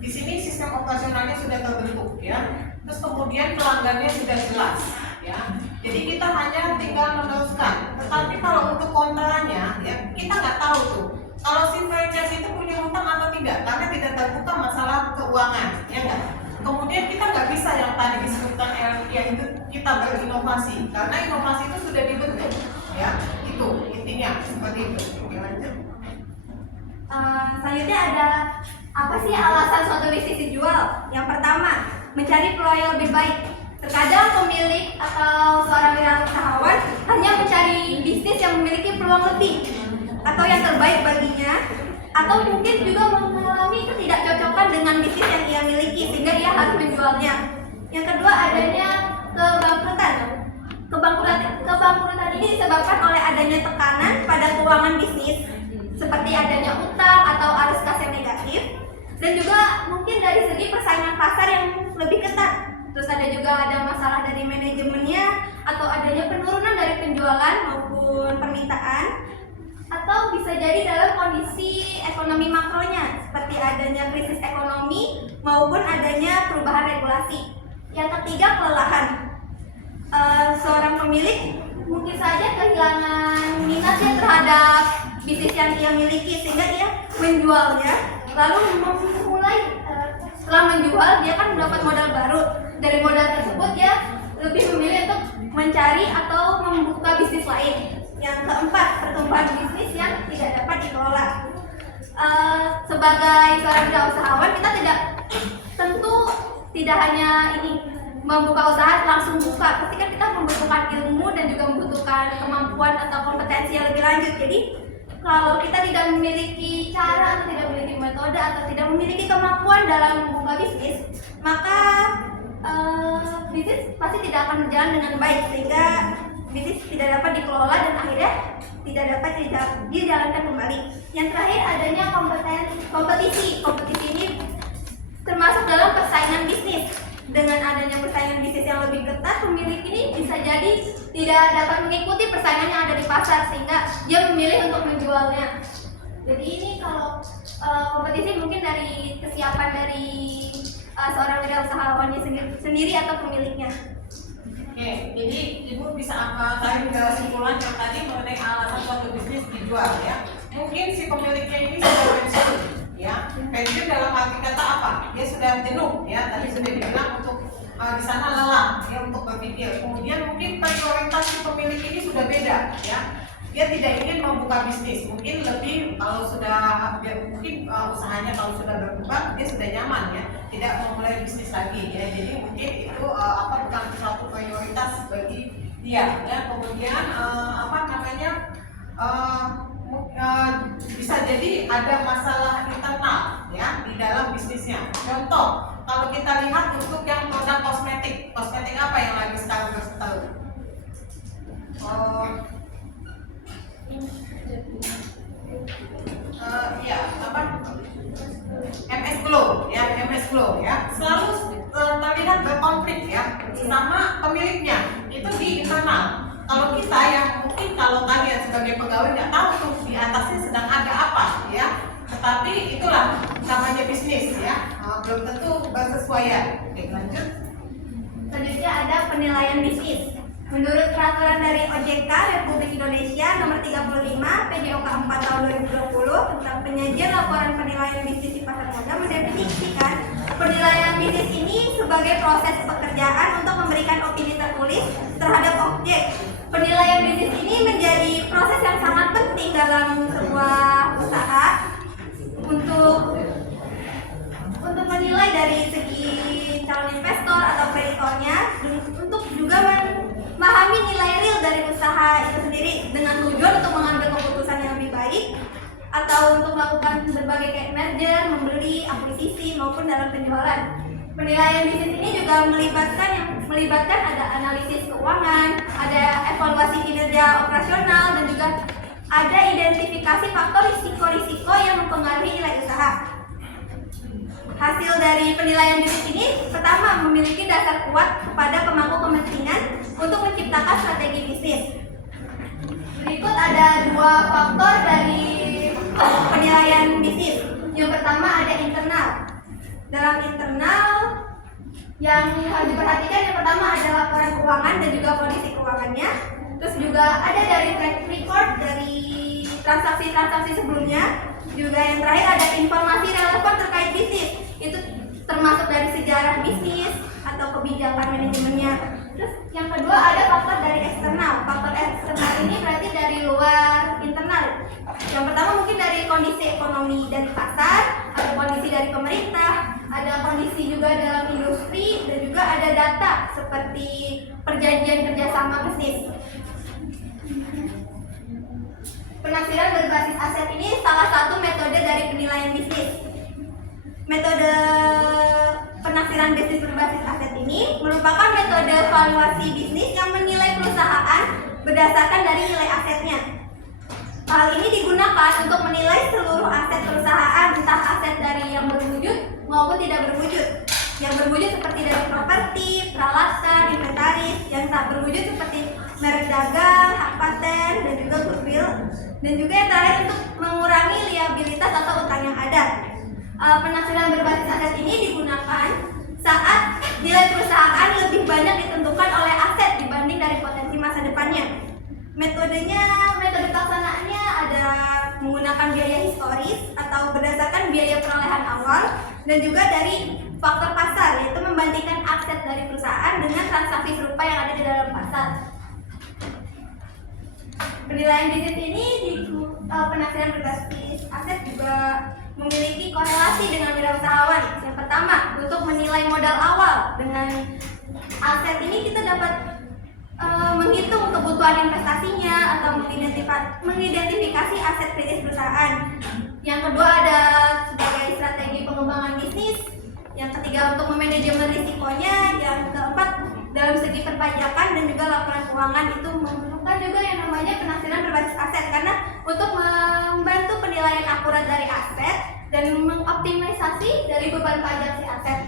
Di sini sistem operasionalnya sudah terbentuk ya, terus kemudian pelanggannya sudah jelas ya. Jadi kita hanya tinggal meneruskan. Tetapi kalau untuk kontranya ya kita nggak tahu tuh kalau si franchise itu punya hutang atau tidak, karena tidak terbuka masalah keuangan ya nggak. Kemudian kita nggak bisa yang tadi disebutkan ya itu kita berinovasi, karena inovasi itu sudah dibentuk ya. Itu intinya seperti itu. Oke, lanjut. Selanjutnya ada apa sih alasan suatu bisnis dijual? Yang pertama, mencari peluang yang lebih baik. Terkadang pemilik atau seorang wirausahawan hanya mencari bisnis yang memiliki peluang lebih atau yang terbaik baginya, atau mungkin juga mengalami ketidakcocokan dengan bisnis yang ia miliki sehingga ia harus menjualnya. Yang kedua, adanya kebangkrutan. Kebangkrutan ini disebabkan oleh adanya tekanan pada keuangan bisnis, seperti adanya utang atau arus kas yang negatif, dan juga mungkin dari segi persaingan pasar yang lebih ketat. Terus ada masalah dari manajemennya, atau adanya penurunan dari penjualan maupun permintaan, atau bisa jadi dalam kondisi ekonomi makronya, seperti adanya krisis ekonomi maupun adanya perubahan regulasi. Yang ketiga, kelelahan. Seorang pemilik mungkin saja kehilangan minatnya terhadap bisnis yang ia miliki sehingga ia menjualnya, lalu setelah menjual dia kan mendapat modal baru. Dari modal tersebut dia lebih memilih untuk mencari atau membuka bisnis lain. Yang keempat, pertumbuhan bisnis yang tidak dapat dikelola. Sebagai seorang wirausahawan, kita tidak hanya membuka usaha langsung buka, pasti kan kita membutuhkan ilmu dan juga membutuhkan kemampuan atau kompetensi yang lebih lanjut. Jadi kalau kita tidak memiliki cara atau tidak memiliki metode atau tidak memiliki kemampuan dalam membuka bisnis, maka bisnis pasti tidak akan berjalan dengan baik, sehingga bisnis tidak dapat dikelola dan akhirnya tidak dapat dijalankan kembali. Yang terakhir, adanya kompetisi. Kompetisi ini termasuk dalam persaingan bisnis. Dengan adanya persaingan bisnis yang lebih ketat, pemilik ini bisa jadi tidak dapat mengikuti persaingan yang ada di pasar sehingga dia memilih untuk menjualnya. Jadi ini kalau kompetisi mungkin dari kesiapan dari seorang wirausahawannya sendiri atau pemiliknya. Oke, jadi Ibu bisa tarik kesimpulan yang tadi mengenai alasan suatu bisnis dijual ya. Mungkin si pemiliknya ini sudah pensiun ya. Pensiun dalam arti kata apa? Dia sudah jenuh ya, tadi sudah dibilang untuk di sana lelah ya untuk berpikir. Kemudian mungkin prioritas si pemilik ini sudah beda ya. Dia tidak ingin membuka bisnis, mungkin lebih kalau sudah usahanya kalau sudah berkembang dia sudah nyaman ya, tidak memulai bisnis lagi ya. Jadi mungkin itu bukan suatu prioritas bagi dia ya. Kemudian bisa jadi ada masalah internal ya di dalam bisnisnya. Contoh, kalau kita lihat untuk yang produk kosmetik apa yang lagi sekarang tertarik? MS Glow ya, selalu terlihat berkonflik ya sama pemiliknya, itu di internal. Kalau kita yang mungkin kalau kalian sebagai pegawai nggak tahu tuh di atasnya sedang ada apa ya, tetapi itulah namanya bisnis ya, belum tentu bersesuaian. Oke, lanjut. Selanjutnya ada penilaian bisnis. Menurut peraturan dari OJK Republik Indonesia nomor 35 PJOK 4 tahun 2020 tentang penyajian laporan penilaian bisnis di pasar modal, mendefinisikan penilaian bisnis ini sebagai proses pekerjaan untuk memberikan opini tertulis terhadap objek. Penilaian bisnis ini menjadi proses yang sangat penting dalam sebuah usaha usaha itu sendiri dengan tujuan untuk mengambil keputusan yang lebih baik atau untuk melakukan berbagai kayak merger, membeli, akuisisi maupun dalam penjualan. Penilaian bisnis ini juga melibatkan ada analisis keuangan, ada evaluasi kinerja operasional dan juga ada identifikasi faktor risiko-risiko yang mempengaruhi nilai usaha. Hasil dari penilaian bisnis ini pertama memiliki dasar kuat kepada pemangku kepentingan untuk menciptakan strategi bisnis. Berikut ada dua faktor dari penilaian bisnis. Yang pertama ada internal. Dalam internal yang harus diperhatikan yang pertama ada laporan keuangan dan juga kondisi keuangannya. Terus juga ada dari track record dari transaksi-transaksi sebelumnya. Juga yang terakhir ada informasi relevan terkait bisnis. Itu termasuk dari sejarah bisnis atau kebijakan manajemennya. Terus yang kedua ada faktor dari eksternal. Faktor eksternal ini berarti dari luar internal. Yang pertama mungkin dari kondisi ekonomi dari pasar, ada kondisi dari pemerintah, ada kondisi juga dalam industri, dan juga ada data seperti perjanjian kerjasama bisnis. Penaksiran berbasis aset ini salah satu metode dari penilaian bisnis. Metode penaksiran bisnis berbasis aset ini merupakan metode valuasi bisnis yang menilai perusahaan berdasarkan dari nilai asetnya. Hal ini digunakan untuk menilai seluruh aset perusahaan, entah aset dari yang berwujud maupun tidak berwujud. Yang berwujud seperti dari properti, peralatan, inventaris. Yang tak berwujud seperti merek dagang, hak paten, dan juga goodwill. Dan juga yang terakhir untuk mengurangi liabilitas atau utang yang ada. Penaksiran berbasis aset ini digunakan saat nilai perusahaan lebih banyak ditentukan oleh aset dibanding dari potensi masa depannya. Metode pelaksanaannya ada menggunakan biaya historis atau berdasarkan biaya perolehan awal dan juga dari faktor pasar, yaitu membandingkan aset dari perusahaan dengan transaksi serupa yang ada di dalam pasar. Penilaian bisnis ini di penaksiran berbasis aset juga memiliki korelasi dengan wirausahawan. Yang pertama, untuk menilai modal awal. Dengan aset ini kita dapat menghitung kebutuhan investasinya atau mengidentifikasi aset kritis perusahaan. Yang kedua ada sebagai strategi pengembangan bisnis. Yang ketiga untuk memanajemen risikonya. Yang keempat dalam segi perpajakan dan juga laporan keuangan itu memerlukan juga yang namanya penaksiran berbasis aset karena untuk membantu penilaian akurat dari aset dan mengoptimalisasi dari beban pajak si aset.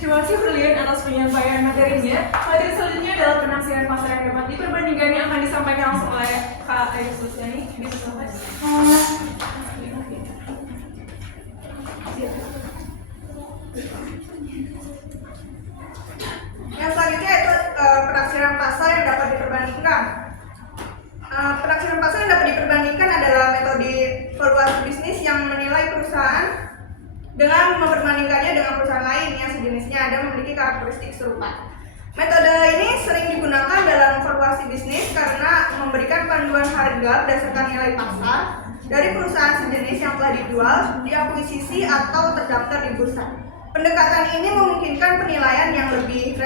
Terima kasih Brilian atas penyampaian materinya. Materi selanjutnya adalah penaksiran pasar yang dapat diperbandingkan yang akan disampaikan langsung oleh Kak Ayu Sulistiani. Yang selanjutnya itu penaksiran pasar yang dapat diperbandingkan. Penaksiran pasar yang dapat diperbandingkan adalah metode valuasi bisnis yang menilai perusahaan dengan memperbandingkannya dengan perusahaan lain yang sejenisnya dan memiliki karakteristik serupa. Metode ini sering digunakan dalam valuasi bisnis karena memberikan panduan harga berdasarkan nilai pasar dari perusahaan sejenis yang telah dijual, diakuisisi atau terdaftar di bursa. Pendekatan ini memungkinkan penilaian yang lebih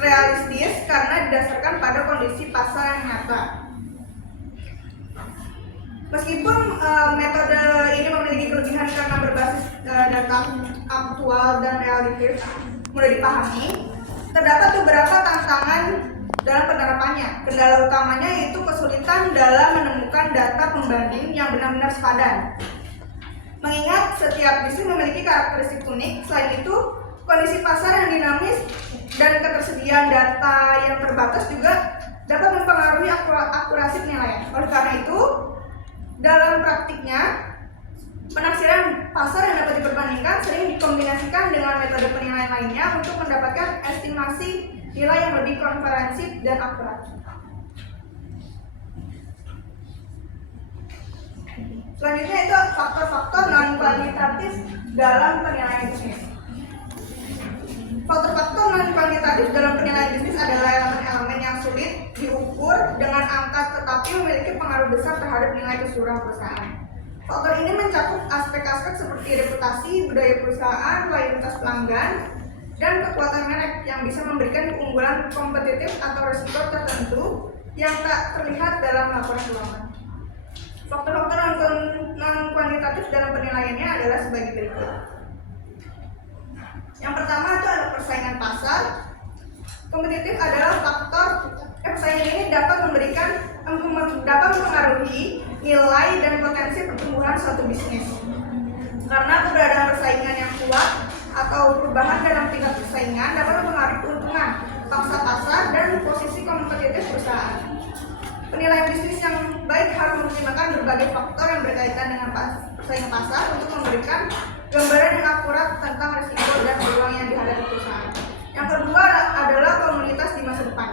realistis karena didasarkan pada kondisi pasar yang nyata. Meskipun metode ini memiliki kelebihan karena berbasis data aktual dan realistis, mudah dipahami, terdapat beberapa tantangan dalam penerapannya. Kendala utamanya yaitu kesulitan dalam menemukan data pembanding yang benar-benar sepadan. Mengingat setiap bisnis memiliki karakteristik unik, selain itu kondisi pasar yang dinamis dan ketersediaan data yang terbatas juga dapat mempengaruhi akurasi penilaian. Oleh karena itu, dalam praktiknya, penaksiran pasar yang dapat diperbandingkan sering dikombinasikan dengan metode penilaian lainnya untuk mendapatkan estimasi nilai yang lebih komprehensif dan akurat. Selanjutnya itu faktor-faktor non-kuantitatif dalam penilaian bisnis. Faktor-faktor non-kuantitatif dalam penilaian bisnis adalah elemen-elemen yang sulit diukur dengan angka tetapi memiliki pengaruh besar terhadap nilai keseluruhan perusahaan. Faktor ini mencakup aspek-aspek seperti reputasi, budaya perusahaan, loyalitas pelanggan, dan kekuatan merek yang bisa memberikan keunggulan kompetitif atau risiko tertentu yang tak terlihat dalam laporan keuangan. Faktor-faktor non-kuantitatif dalam penilaiannya adalah sebagai berikut. Yang pertama itu adalah persaingan pasar. Kompetitif adalah faktor persaingan ini dapat mempengaruhi nilai dan potensi pertumbuhan suatu bisnis. Karena keberadaan persaingan yang kuat atau perubahan dalam tingkat persaingan dapat mempengaruhi keuntungan, pangsa pasar, dan posisi kompetitif perusahaan. Penilaian bisnis yang baik harus mempertimbangkan berbagai faktor yang berkaitan dengan persaingan pasar untuk memberikan gambaran yang akurat tentang risiko dan peluang yang dihadapi perusahaan. Yang kedua adalah komunitas di masa depan.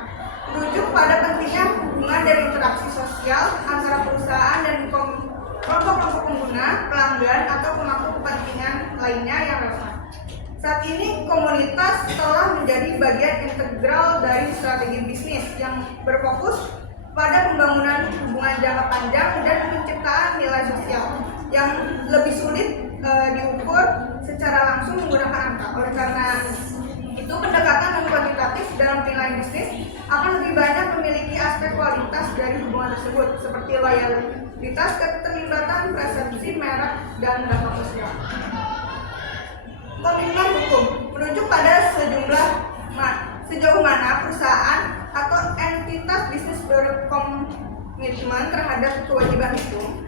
Merujuk pada pentingnya hubungan dan interaksi sosial antara perusahaan dan kelompok-kelompok pengguna, pelanggan, atau pemangku kepentingan lainnya yang relevan. Saat ini komunitas telah menjadi bagian integral dari strategi bisnis yang berfokus pada pembangunan hubungan jangka panjang dan penciptaan nilai sosial yang lebih sulit diukur secara langsung menggunakan angka. Oleh karena itu, pendekatan non kuantitatif dalam penilaian bisnis akan lebih banyak memiliki aspek kualitas dari hubungan tersebut, seperti loyalitas, keterlibatan, persepsi merek, dan dampak sosial. Komitmen hukum merujuk pada sejauh mana perusahaan atau entitas bisnis berkomitmen terhadap kewajiban hukum,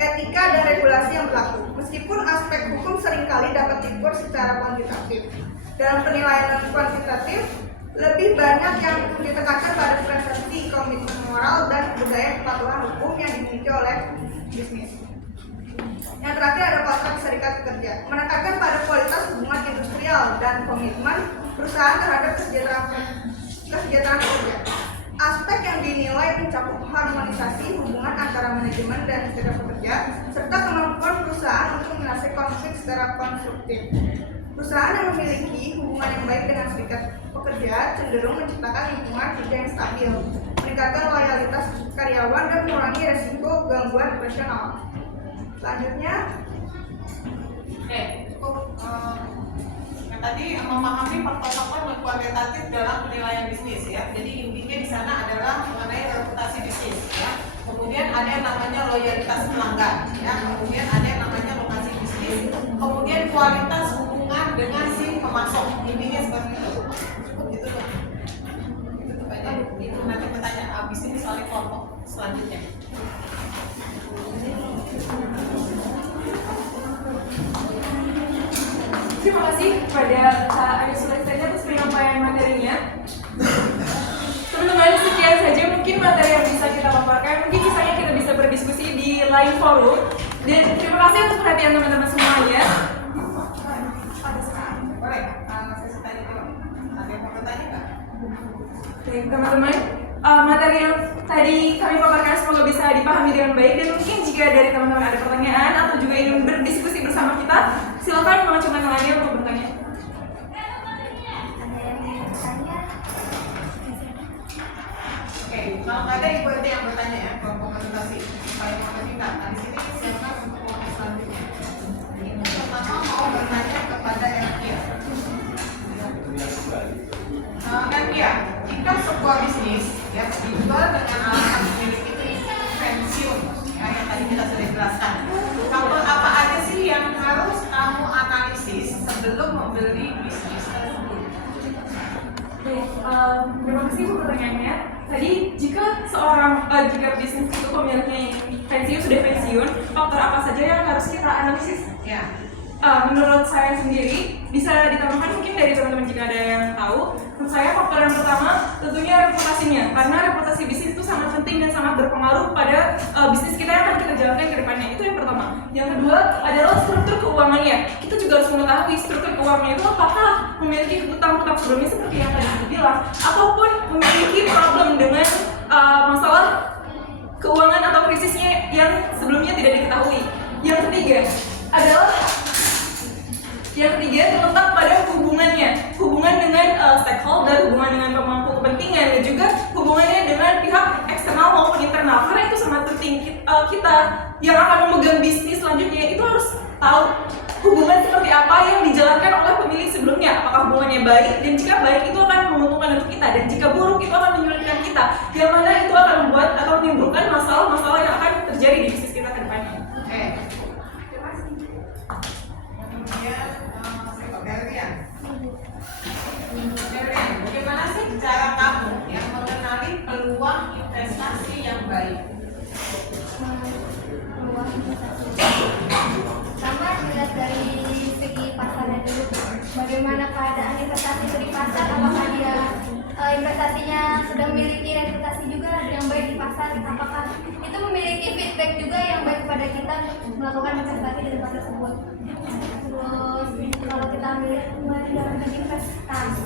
etika, dan regulasi yang berlaku. Meskipun aspek hukum seringkali dapat diukur secara kuantitatif, dalam penilaian kuantitatif lebih banyak yang ditekankan pada persepsi, komitmen moral, dan budaya kepatuhan hukum yang dimiliki oleh bisnis. Yang terakhir ada kontrak serikat pekerja, menekankan pada kualitas hubungan industrial dan komitmen perusahaan terhadap kesejahteraan pekerja. Aspek yang dinilai mencakup harmonisasi hubungan antara manajemen dan serikat pekerja, serta kemampuan perusahaan untuk menyelesaikan konflik secara konstruktif. Perusahaan yang memiliki hubungan yang baik dengan serikat pekerja cenderung menciptakan lingkungan kerja yang stabil, meningkatkan loyalitas karyawan, dan mengurangi resiko gangguan operasional. Selanjutnya, cukup yang tadi memahami faktor-faktor non kuantitatif dalam penilaian bisnis ya. Jadi intinya di sana adalah mengenai reputasi bisnis ya. Kemudian ada yang namanya loyalitas pelanggan ya. Kemudian ada yang namanya lokasi bisnis. Kemudian kualitas hubungan dengan si pemasok. Intinya seperti itu. Cukup gitu loh. Itu aja. Itu nanti pertanyaan habis ini soal kelompok selanjutnya. Terima kasih kepada Kak Adi Sulaiman atas penyampaian materinya. Teman-teman, sekian saja mungkin materi yang bisa kita paparkan. Mungkin kisahnya kita bisa berdiskusi di lain forum. Dan terima kasih atas perhatian teman-teman semuanya. Boleh, saya tanya dulu. Ada yang mau bertanya nggak? Baik, teman-teman. Materi yang tadi kami paparkan semoga bisa dipahami dengan baik. Dan mungkin jika dari teman-teman ada pertanyaan atau juga ingin berdiskusi bersama kita, silakan mengacungkan tangannya untuk bertanya. Oke, kalau nggak ada ibu itu yang bertanya ya, kelompok presentasi. Supaya mau bertindak, nah di sini silakan untuk kelompok selanjutnya. Ini pertama mau bertanya kepada Elvia. Elvia, jika sebuah bisnis ya dijual dengan alasan pemilik itu pensiun, ya yang tadi kita sudah jelaskan. Faktor apa aja sih yang harus kamu analisis sebelum membeli bisnis tersebut? Baik, terima kasih untuk pertanyaannya. Tadi jika jika bisnis itu pemiliknya yang sudah pensiun, faktor apa saja yang harus kita analisis? Ya. Menurut saya sendiri bisa ditambahkan mungkin dari teman-teman jika ada yang tahu. Menurut saya faktor yang pertama tentunya reputasinya, karena reputasi bisnis itu sangat penting dan sangat berpengaruh pada bisnis kita yang akan kita jalankan ke depannya. Itu yang pertama. Yang kedua adalah struktur keuangannya. Kita juga harus mengetahui struktur keuangannya itu apakah memiliki hutang-hutang sebelumnya seperti yang tadi saya bilang, ataupun memiliki problem dengan masalah keuangan atau krisisnya yang sebelumnya tidak diketahui. Yang ketiga terletak pada hubungan dengan stakeholder, hubungan dengan pemangku kepentingan, dan juga hubungannya dengan pihak eksternal maupun internal. Karena itu sangat penting, kita yang akan memegang bisnis selanjutnya itu harus tahu hubungan seperti apa yang dijalankan oleh pemilih sebelumnya. Apakah hubungannya baik, dan jika baik itu akan menguntungkan untuk kita, dan jika buruk itu akan menyulitkan kita, yang mana itu akan membuat atau menimbulkan masalah-masalah yang akan terjadi di bisnis kita ke depannya. Oke. Kemudian Delian. Delian, bagaimana sih cara kamu yang mengenali peluang investasi yang baik? Pertama dilihat dari segi pasarnya dulu, bagaimana keadaan investasi itu di pasar, apakah dia investasinya sudah memiliki reputasi juga yang baik di pasar, apakah itu memiliki feedback juga yang baik kepada kita untuk melakukan investasi di tempat tersebut. Terus kalau kita ambil kembali dalam investasi,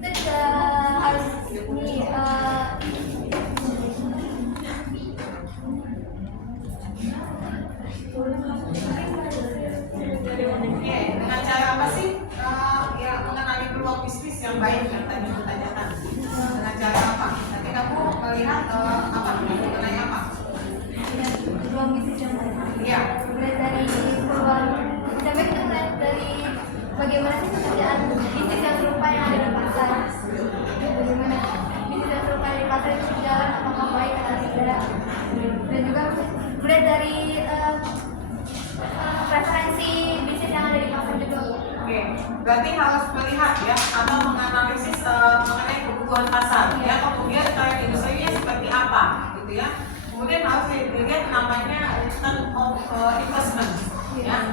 kita juga harus ini Oke, dengan cara apa sih ya mengenali peluang bisnis yang baik yang tadi aku tanyakan? Dengan cara apa? Nanti kamu melihat apa mengenai apa? peluang bisnis yang baik. Iya. Mulai dari peluang, sampai kita mulai dari bagaimana sih pekerjaan bisnis yang serupa yang ada di pasar. Bagaimana bisnis yang serupa di pasar itu berjalan, apakah baik atau tidak. Dan juga mulai dari preferensi bisnis yang ada di pasar juga. Oke, berarti harus melihat ya atau menganalisis mengenai kebutuhan pasar ya, kemudian tren industrinya seperti apa gitu ya. Kemudian harus dilihat namanya return of investment ya.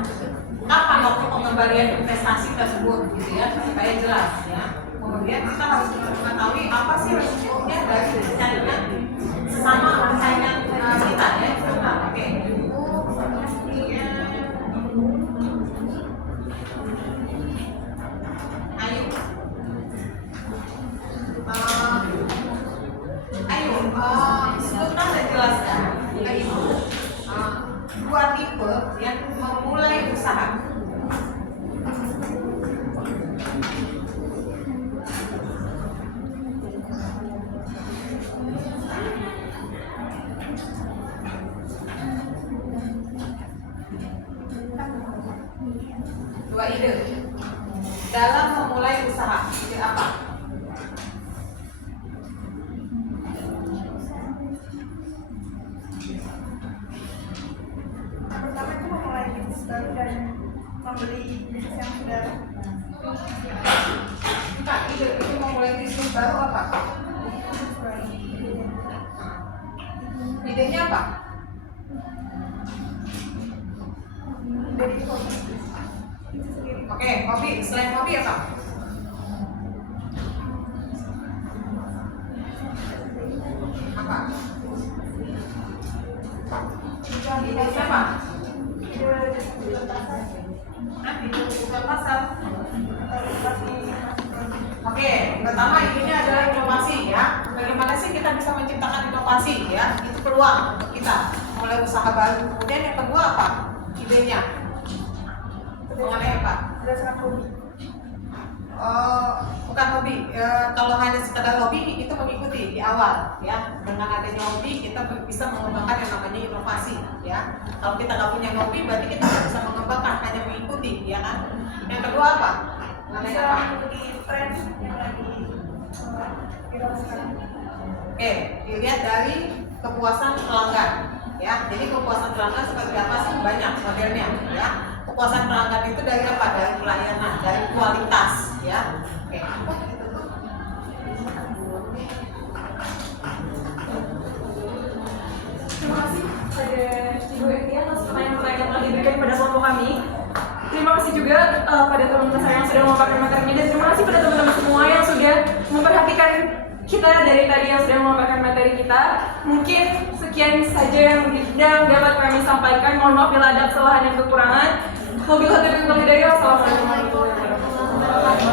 Kapan waktu pengembalian investasi tersebut gitu ya, supaya jelas ya. Kemudian kita harus mengetahui apa sih resikonya dari persaingan sesama persaingan kita ya. Oke. Sebutkan dan jelaskan yaitu dua tipe yang memulai usaha. Dua ide dalam memulai usaha. Ide apa? Pertama itu memulai bisnis baru dan membeli bisnis yang sudah. Kak, ide itu memulai bisnis baru apa? Idenya apa? Dari hobi. Oke, hobi. Selain hobi apa? Apa? Ide siapa? Ide bukan pasar. Oke, pertama idenya adalah inovasi ya. Bagaimana sih kita bisa menciptakan inovasi ya? Itu peluang untuk kita mulai usaha baru. Kemudian yang kedua apa? Idenya mengenai apa? Berdasarkan hobi. Bukan hobi. Kalau hanya sekedar hobi itu mengikuti di awal ya. Dengan adanya hobi kita bisa mengembangkan yang namanya inovasi ya. Kalau kita nggak punya hobi berarti kita nggak bisa mengembangkan, hanya mengikuti ya kan. Yang kedua apa? Mengenai Bisa apa? mengikuti tren yang lagi viral sekarang. Oke, dilihat dari kepuasan pelanggan ya. Jadi kepuasan pelanggan seperti apa sih? Banyak modelnya ya. Kepuasan pelanggan itu dari apa? Dari pelayanan, dari kualitas ya. Oke, Terima kasih pada Ibu Etia atas pertanyaan-pertanyaan yang telah diberikan kepada kelompok kami. Terima kasih juga pada teman-teman saya yang sudah memaparkan materinya, dan terima kasih pada teman-teman semua yang sudah memperhatikan kita dari tadi yang sudah memaparkan materi kita. Mungkin sekian saja yang dapat kami sampaikan. Mohon maaf bila ada kesalahan dan kekurangan. Wabillahi taufiq wal hidayah. Wassalamualaikum warahmatullahi wabarakatuh.